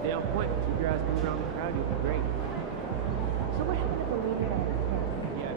Stay on point. Keep your eyes moving around the crowd. You'll be great. So what happened if we leave it at Yeah.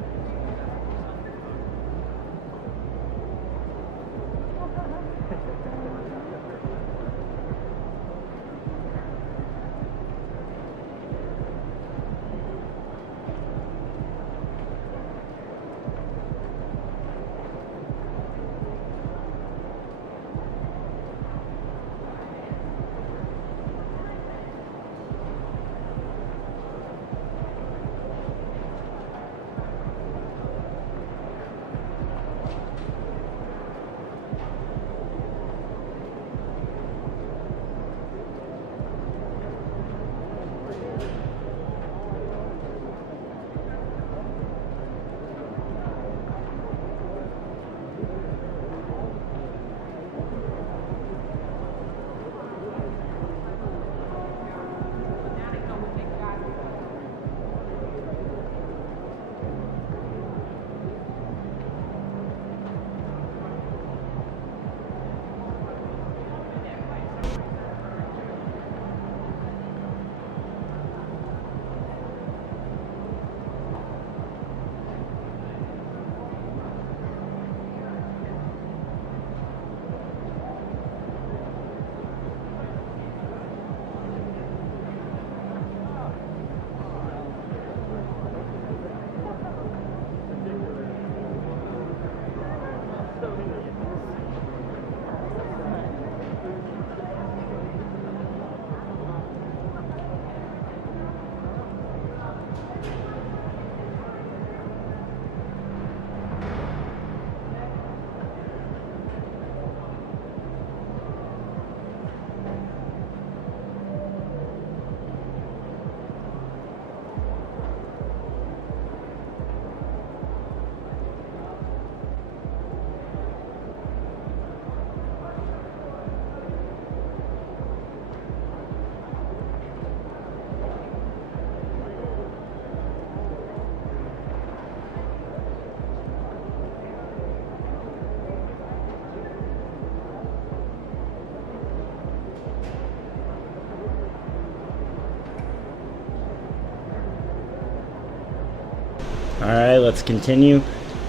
Alright, let's continue.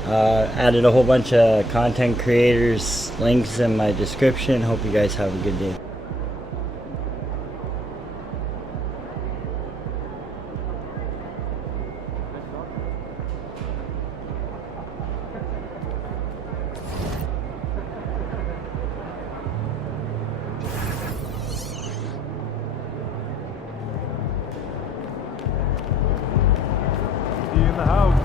Added a whole bunch of content creators links in my description. Hope you guys have a good day. In the house.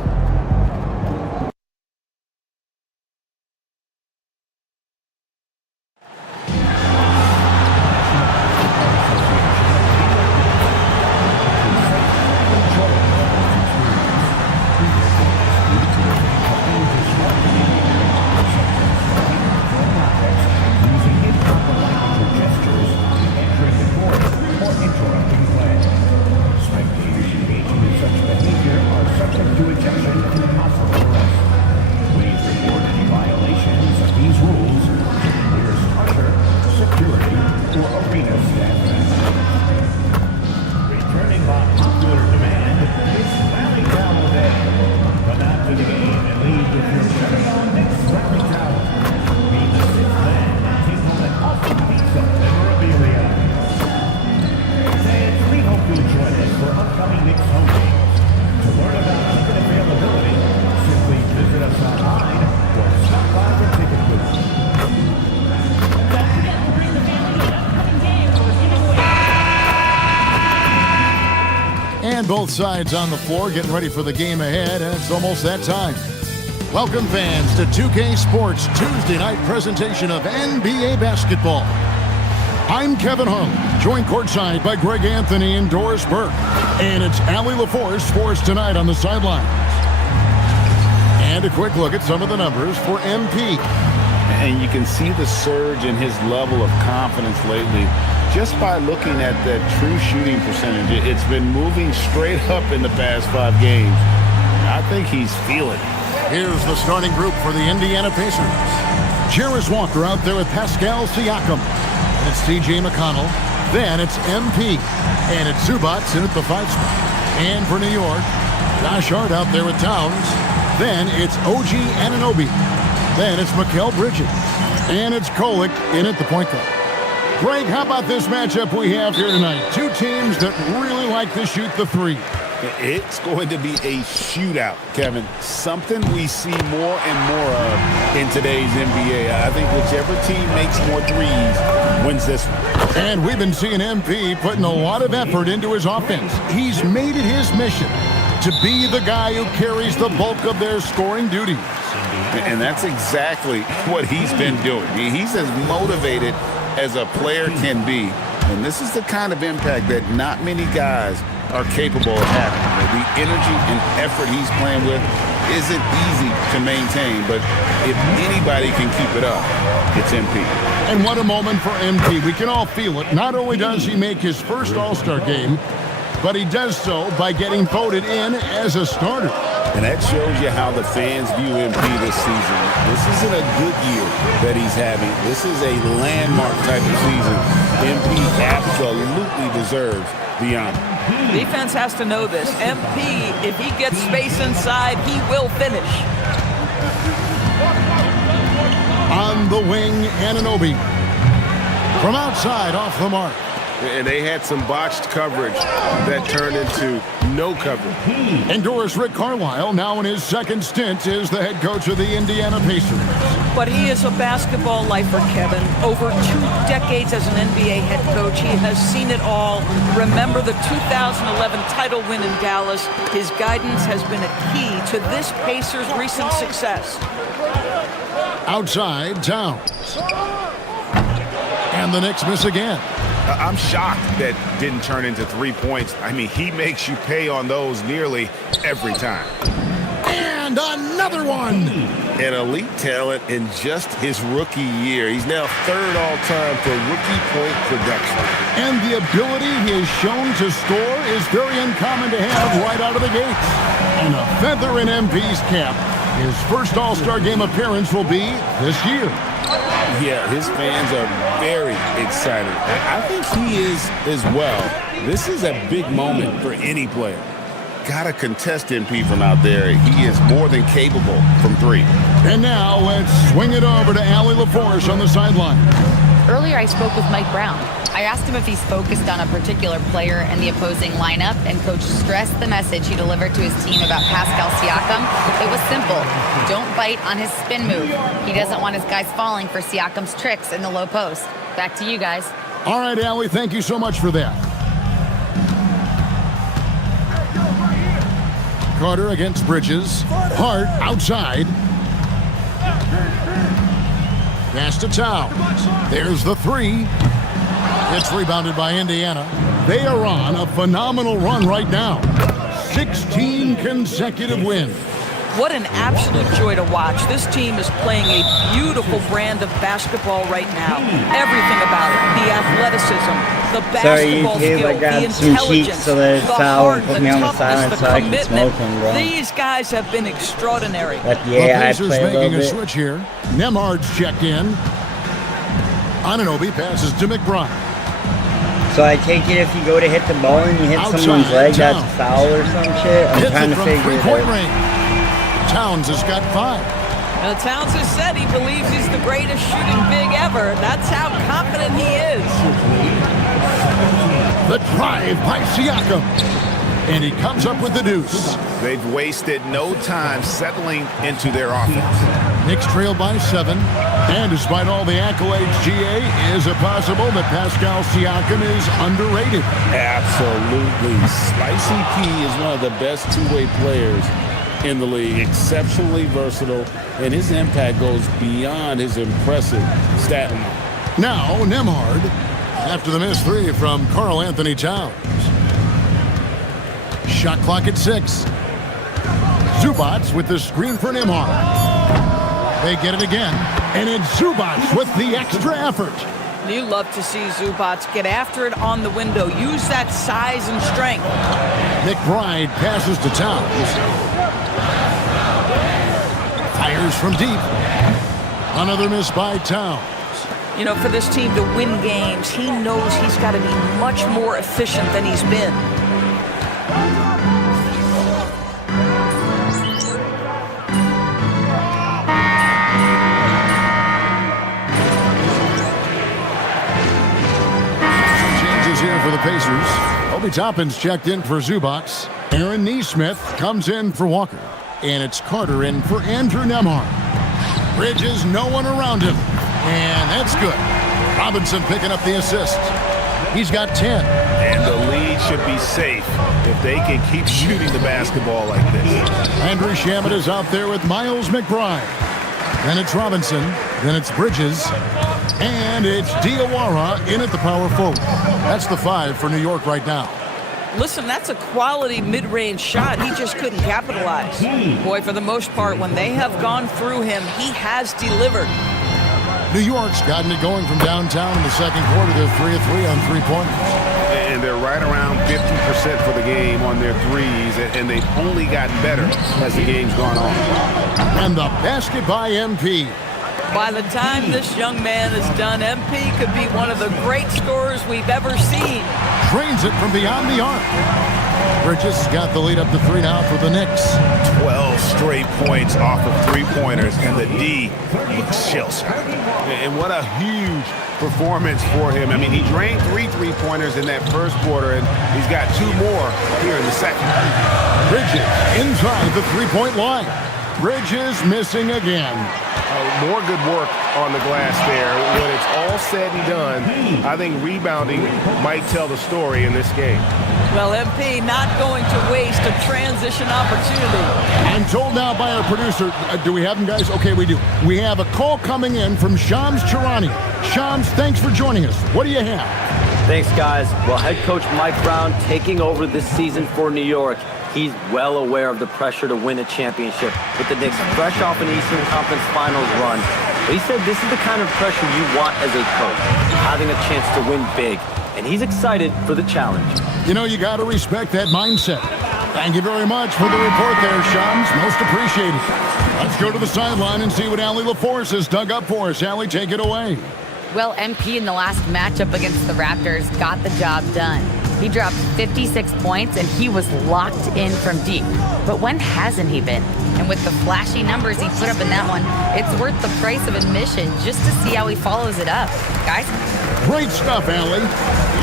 And both sides on the floor getting ready for the game ahead, and it's almost that time. Welcome, fans, to 2K Sports Tuesday night presentation of NBA basketball. I'm Kevin Harlan, joined courtside by Greg Anthony and Doris Burke. And it's Allie LaForce for us tonight on the sidelines. And a quick look at some of the numbers for MP. And you can see the surge in his level of confidence lately just by looking at that true shooting percentage. It's been moving straight up in the past 5 games. I think he's feeling it. Here's the starting group for the Indiana Pacers. Jarris Walker out there with Pascal Siakam. And it's TJ McConnell, Then it's MP. And it's Zubats in at the 5 spot. And for New York, Josh Hart out there with Towns. Then it's OG Anunoby. Then it's Mikal Bridges. And it's Kolek in at the point guard. Greg, how about this matchup we have here tonight? Two teams that really like to shoot the three. It's going to be a shootout, Kevin. Something we see more and more of in today's NBA. I think whichever team makes more threes wins this one. And we've been seeing MP putting a lot of effort into his offense. He's made it his mission to be the guy who carries the bulk of their scoring duties. And that's exactly what he's been doing. He's as motivated as a player can be. And this is the kind of impact that not many guys are capable of having. The energy and effort he's playing with isn't easy to maintain, but if anybody can keep it up, it's MP. And what a moment for MP. We can all feel it. Not only does he make his first All-Star game, but he does so by getting voted in as a starter. And that shows you how the fans view MP this season. This isn't a good year that he's having. This is a landmark type of season. MP absolutely deserves the honor. Defense has to know this. MP, if he gets space inside, he will finish. On the wing, Anunoby. From outside, off the mark. And they had some botched coverage that turned into no coverage. And Doris Rick Carlisle, now in his second stint, is the head coach of the Indiana Pacers. But he is a basketball lifer, Kevin. Over 2 decades as an NBA head coach, he has seen it all. Remember the 2011 title win in Dallas. His guidance has been a key to this Pacers' recent success. Outside, Towns. And the Knicks miss again. I'm shocked that didn't turn into 3 points. I mean, he makes you pay on those nearly every time. And another one. An elite talent in just his rookie year. He's now 3rd all-time for rookie point production. And the ability he has shown to score is very uncommon to have right out of the gates. And a feather in MP's cap. His first All-Star game appearance will be this year. Yeah, his fans are very excited. I think he is as well. This is a big moment for any player. Gotta contest MP from out there. He is more than capable from 3. And now let's swing it over to Allie LaForce on the sideline. Earlier, I spoke with Mike Brown. I asked him if he's focused on a particular player in the opposing lineup, and Coach stressed the message he delivered to his team about Pascal Siakam. It was simple. Don't bite on his spin move. He doesn't want his guys falling for Siakam's tricks in the low post. Back to you guys. All right, Allie, thank you so much for that. Carter against Bridges. Hart outside. Pass to Towns. There's the 3. It's rebounded by Indiana. They are on a phenomenal run right now. 16 consecutive wins. What an absolute joy to watch. This team is playing a beautiful brand of basketball right now. Everything about it. The athleticism, the basketball skill, the intelligence, so that the foul heart, put the me on the toughness, sideline the so I can commitment. smoke him, bro. These guys have been extraordinary. But The yeah, I Pacers play a making little a bit. switch here. Nemhard's checked in. Anunoby passes to McBride. So I take it if you go to hit the ball and you hit Outside, someone's leg, that's Towns. a foul or some shit? I'm Hits trying it to from figure it three-point out. range. Towns has got 5. Now, Towns has said he believes he's the greatest shooting big ever. That's how confident he is. The drive by Siakam. And he comes up with the deuce. They've wasted no time settling into their offense. Knicks trail by 7. And despite all the accolades, GA, is it possible that Pascal Siakam is underrated? Absolutely. Spicy P is one of the best two-way players in the league. Exceptionally versatile, and his impact goes beyond his impressive stat line. Now, Nemhard, after the missed 3 from Karl Anthony Towns. Shot clock at 6. Zubats with the screen for Nemhard. They get it again, and it's Zubats with the extra effort. You love to see Zubats get after it on the window. Use that size and strength. McBride passes to Towns. Fires from deep. Another miss by Towns. You know, for this team to win games, he knows he's got to be much more efficient than he's been. Here for the Pacers. Obi Toppin's checked in for Zubac. Aaron Neesmith comes in for Walker. And it's Carter in for Andrew Nembhard. Bridges, no one around him. And that's good. Robinson picking up the assist. He's got 10. And the lead should be safe if they can keep shooting the basketball like this. Landry Shamet is out there with Miles McBride. Then it's Robinson. Then it's Bridges. And it's Diawara in at the power forward. That's the 5 for New York right now. Listen, that's a quality mid-range shot. He just couldn't capitalize. Boy, for the most part, when they have gone through him, he has delivered. New York's gotten it going from downtown in the second quarter. They're 3 of 3 on three-pointers. And they're right around 50% for the game on their threes, and they've only gotten better as the game's gone on. And the basket by MP. By the time this young man is done, MP could be one of the great scorers we've ever seen. Drains it from beyond the arc. Bridges has got the lead up to 3 now for the Knicks. 12 straight points off of three-pointers, and the D looks shell-shocked. And what a huge performance for him. I mean, he drained 3 three-pointers in that first quarter, and he's got 2 more here in the second. Bridges inside the three-point line. Bridges missing again. More good work on the glass there. When it's all said and done, I think rebounding might tell the story in this game. Well, MP not going to waste a transition opportunity. I'm told now by our producer, do we have him, guys? Okay, we do. We have a call coming in from Shams Charania. Shams, thanks for joining us. What do you have? Thanks, guys. Well, head coach Mike Brown taking over this season for New York. He's well aware of the pressure to win a championship with the Knicks fresh off an Eastern Conference Finals run. But he said this is the kind of pressure you want as a coach, having a chance to win big. And he's excited for the challenge. You know, you got to respect that mindset. Thank you very much for the report there, Shams. Most appreciated. Let's go to the sideline and see what Allie LaForce has dug up for us. Allie, take it away. Well, MP in the last matchup against the Raptors got the job done. He dropped 56 points and he was locked in from deep. But when hasn't he been? And with the flashy numbers he put up in that one, it's worth the price of admission just to see how he follows it up. Guys? Great stuff, Allie.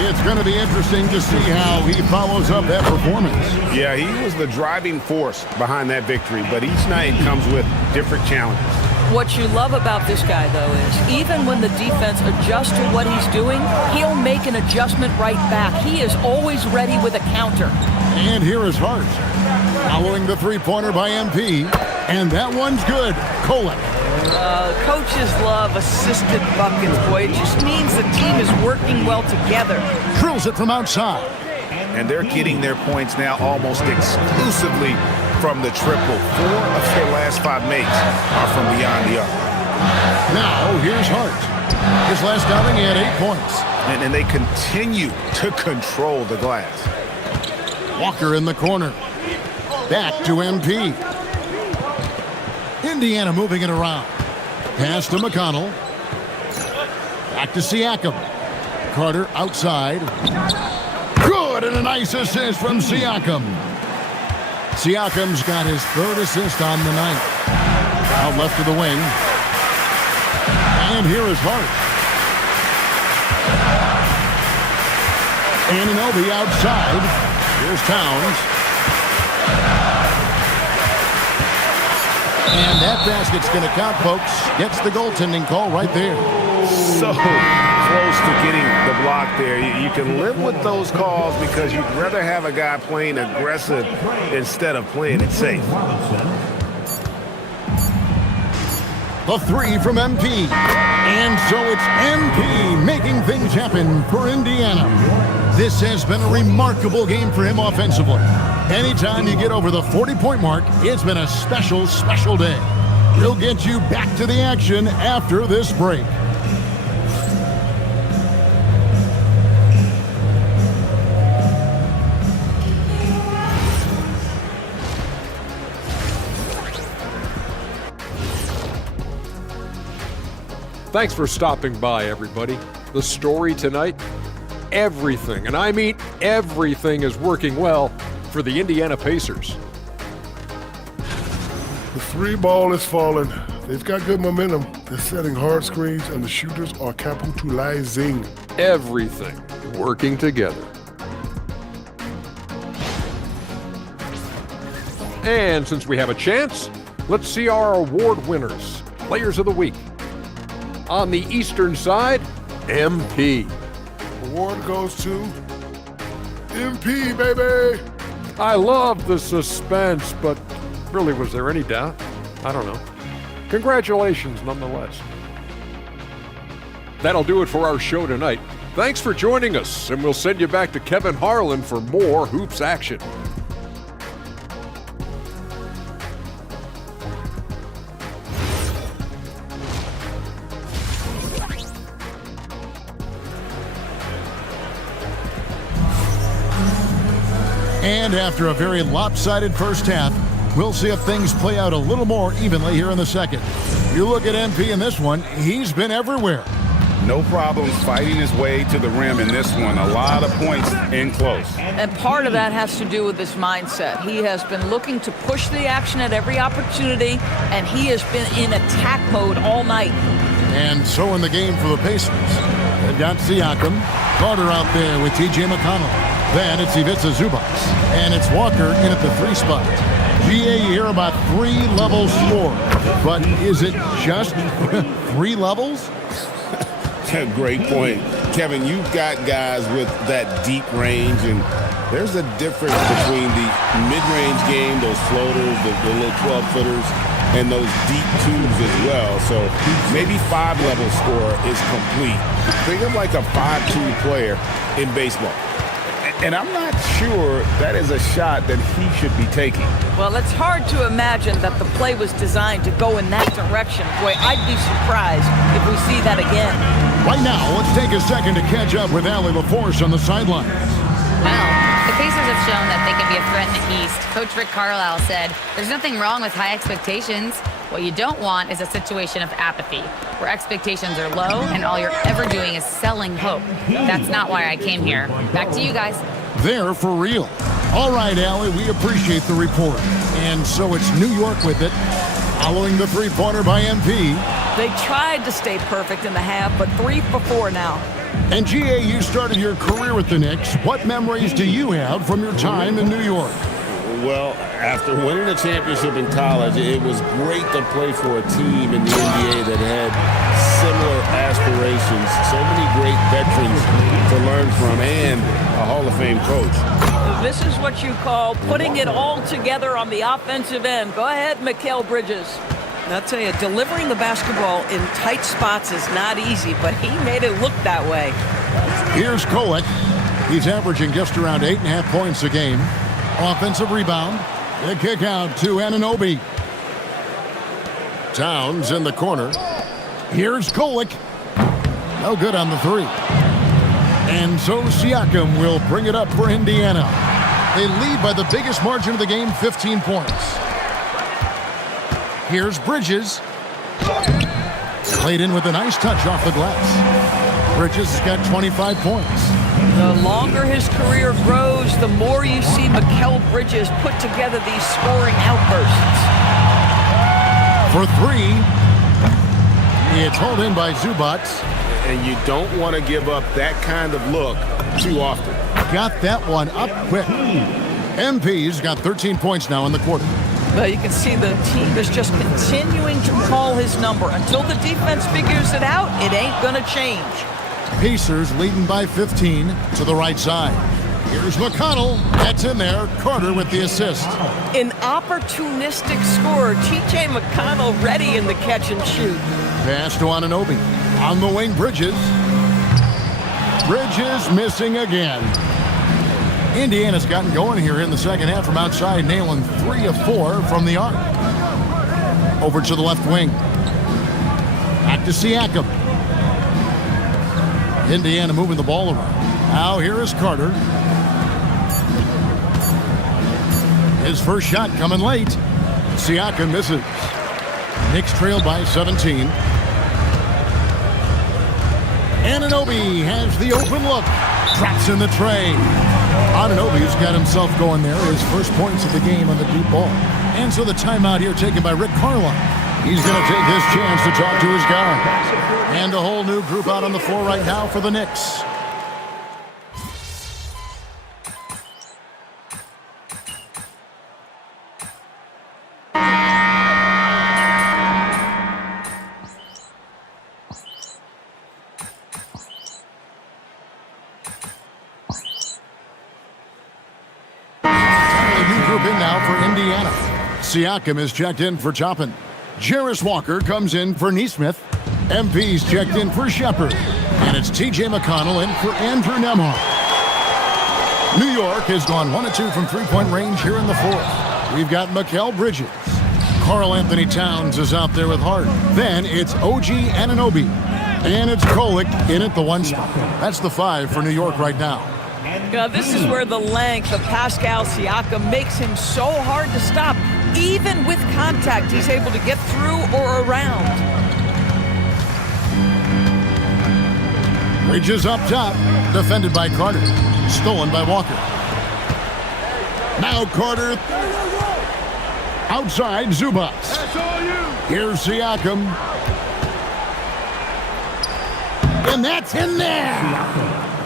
It's going to be interesting to see how he follows up that performance. Yeah, he was the driving force behind that victory, but each night comes with different challenges. What you love about this guy, though, is even when the defense adjusts to what he's doing, he'll make an adjustment right back. He is always ready with a counter. And here is Hart. Following the three-pointer by MP. And that one's good. Kolek. Coaches love assisted buckets, boy. It just means the team is working well together. Drills it from outside. And they're getting their points now almost exclusively from the triple. 4 of their last 5 makes are from beyond the arc. Now, here's Hart. His last outing, he had 8 points. And they continue to control the glass. Walker in the corner. Back to MP. Indiana moving it around. Pass to McConnell. Back to Siakam. Carter outside. Good, and a nice assist from Siakam. Siakam's got his 3rd assist on the night. Out left to the wing. And here is Hart. Anunoby outside. Here's Towns. And that basket's going to count, folks. Gets the goaltending call right there. So close to getting the block there. You can live with those calls because you'd rather have a guy playing aggressive instead of playing it safe. The 3 from MP. And so it's MP making things happen for Indiana. This has been a remarkable game for him offensively. Anytime you get over the 40-point mark, it's been a special, special day. We'll get you back to the action after this break. Thanks for stopping by, everybody. The story tonight, everything, and I mean everything, is working well for the Indiana Pacers. The three ball is falling. They've got good momentum. They're setting hard screens, and the shooters are capitalizing. Everything working together. And since we have a chance, let's see our award winners, Players of the Week. On the Eastern side, MP. Award goes to MP, baby! I love the suspense, but really, was there any doubt? I don't know. Congratulations, nonetheless. That'll do it for our show tonight. Thanks for joining us, and we'll send you back to Kevin Harlan for more hoops action. And after a very lopsided first half, we'll see if things play out a little more evenly here in the second. You look at MP in this one, he's been everywhere. No problems fighting his way to the rim in this one. A lot of points in close. And part of that has to do with his mindset. He has been looking to push the action at every opportunity, and he has been in attack mode all night. And so in the game for the Pacers, they've got Siakam, Carter out there with TJ McConnell. Then it's Ivica Zubac, and it's Walker in at the 3 spot. GA, you hear about 3 levels score, but is it just 3 levels? Great point. Kevin, you've got guys with that deep range, and there's a difference between the mid-range game, those floaters, the little 12-footers, and those deep twos as well. So maybe 5-level score is complete. Think of like a 5-2 player in baseball. And I'm not sure that is a shot that he should be taking. Well, it's hard to imagine that the play was designed to go in that direction. Boy, I'd be surprised if we see that again. Right now, let's take a second to catch up with Allie LaForce on the sidelines. Well, the Pacers have shown that they can be a threat in the East. Coach Rick Carlisle said, "There's nothing wrong with high expectations. What you don't want is a situation of apathy, where expectations are low and all you're ever doing is selling hope. That's not why I came here. Back to you guys." They're for real. All right, Allie, we appreciate the report. And so it's New York with it, following the three-pointer by MP. They tried to stay perfect in the half, but 3 for 4 now. And GA, you started your career with the Knicks. What memories do you have from your time in New York? Well, after winning a championship in college, it was great to play for a team in the NBA that had similar aspirations. So many great veterans to learn from, and a Hall of Fame coach. This is what you call putting it all together on the offensive end. Go ahead, Mikal Bridges. And I'll tell you, delivering the basketball in tight spots is not easy, but he made it look that way. Here's Kolek. He's averaging just around 8.5 points a game. Offensive rebound. The kick out to Anunoby. Towns in the corner. Here's Kolek. No good on the 3. And so Siakam will bring it up for Indiana. They lead by the biggest margin of the game, 15 points. Here's Bridges. Played in with a nice touch off the glass. Bridges has got 25 points. The longer his career grows, the more you see Mikal Bridges put together these scoring outbursts. For 3, it's hauled in by Zubac. And you don't want to give up that kind of look too often. Got that one up quick. MP's got 13 points now in the quarter. Well, you can see the team is just continuing to call his number. Until the defense figures it out, it ain't going to change. Pacers leading by 15 to the right side. Here's McConnell. That's in there. Carter with the assist. An opportunistic scorer. TJ McConnell ready in the catch and shoot. Pass to Anunoby. On the wing, Bridges. Bridges missing again. Indiana's gotten going here in the second half from outside, nailing 3 of 4 from the arc. Over to the left wing. Back to Siakam. Indiana moving the ball around. Now here is Carter. His first shot coming late. Siakam misses. Knicks trailed by 17. Anunoby has the open look. Drops in the tray. Anunoby's got himself going there. His first points of the game on the deep ball. And so the timeout here taken by Rick Carlisle. He's going to take his chance to talk to his guy. And a whole new group out on the floor right now for the Knicks. Siakam is checked in for Toppin. Jarris Walker comes in for Neesmith. MP's checked in for Shepard. And it's TJ McConnell in for Andrew Nembhard. New York has gone 1 of 2 from three-point range here in the fourth. We've got Mikal Bridges. Karl Anthony Towns is out there with Hart. Then it's OG Anunoby. And it's Kolek in at the 1 spot. That's the 5 for New York right now. Now, this is where the length of Pascal Siakam makes him so hard to stop. Even with contact, he's able to get through or around. Bridges up top, defended by Carter. Stolen by Walker. Now Carter. Outside, Zubac. Here's Siakam. And that's in there!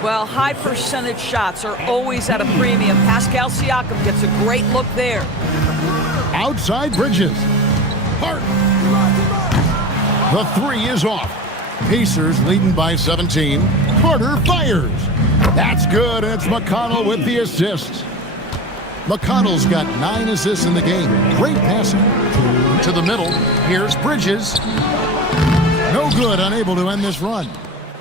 Well, high percentage shots are always at a premium. Pascal Siakam gets a great look there. Outside Bridges. Hart. The 3 is off. Pacers leading by 17. Carter fires. That's good, and it's McConnell with the assist. McConnell's got 9 assists in the game. Great passing. To the middle. Here's Bridges. No good, unable to end this run.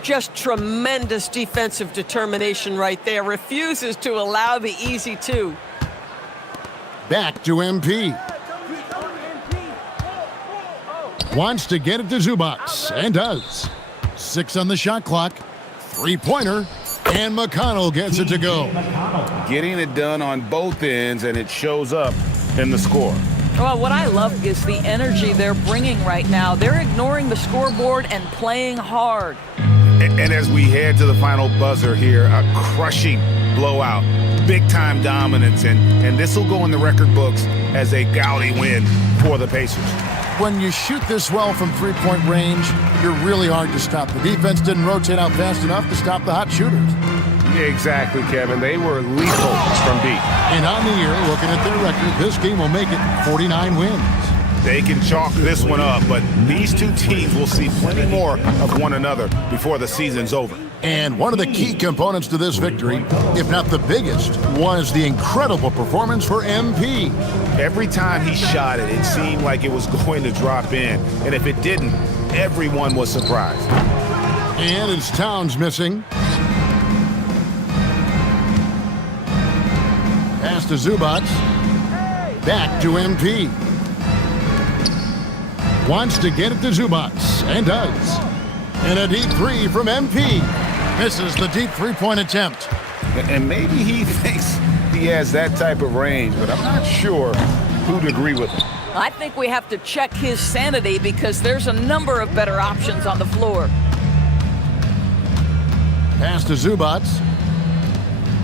Just tremendous defensive determination right there. Refuses to allow the easy 2. Back to MP. Wants to get it to Zubac, and does. 6 on the shot clock. 3-pointer, and McConnell gets it to go. Getting it done on both ends, and it shows up in the score. Well, what I love is the energy they're bringing right now. They're ignoring the scoreboard and playing hard. And as we head to the final buzzer here, a crushing blowout, big-time dominance, and this will go in the record books as a gaudy win for the Pacers. When you shoot this well from three-point range, you're really hard to stop. The defense didn't rotate out fast enough to stop the hot shooters. Exactly, Kevin. They were lethal from deep. And on the year, looking at their record, this game will make it 49 wins. They can chalk this one up, but these two teams will see plenty more of one another before the season's over. And one of the key components to this victory, if not the biggest, was the incredible performance for MP. Every time he shot it, it seemed like it was going to drop in. And if it didn't, everyone was surprised. And it's Towns missing. Pass to Zubac. Back to MP. Wants to get it to Zubac, and does. And a deep 3 from MP. Misses the deep 3-point attempt. And maybe he thinks he has that type of range, but I'm not sure who'd agree with him. I think we have to check his sanity because there's a number of better options on the floor. Pass to Zubac.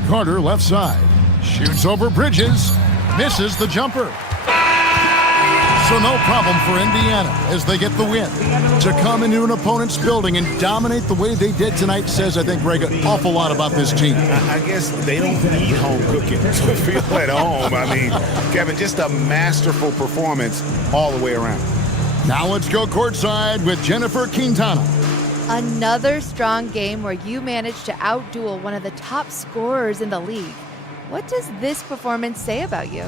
Carter left side. Shoots over Bridges. Misses the jumper. So no problem for Indiana as they get the win. To come into an opponent's building and dominate the way they did tonight says, I think, Greg, an awful lot about this team. I guess they don't need home cooking to feel at home. I mean, Kevin, just a masterful performance all the way around. Now let's go courtside with Jennifer Quintana. Another strong game where you managed to outduel one of the top scorers in the league. What does this performance say about you?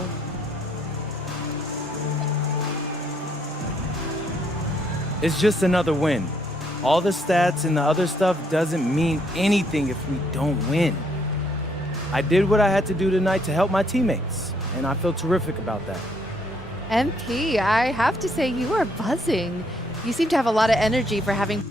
It's just another win. All the stats and the other stuff doesn't mean anything if we don't win. I did what I had to do tonight to help my teammates, and I feel terrific about that. MP, I have to say you are buzzing. You seem to have a lot of energy for having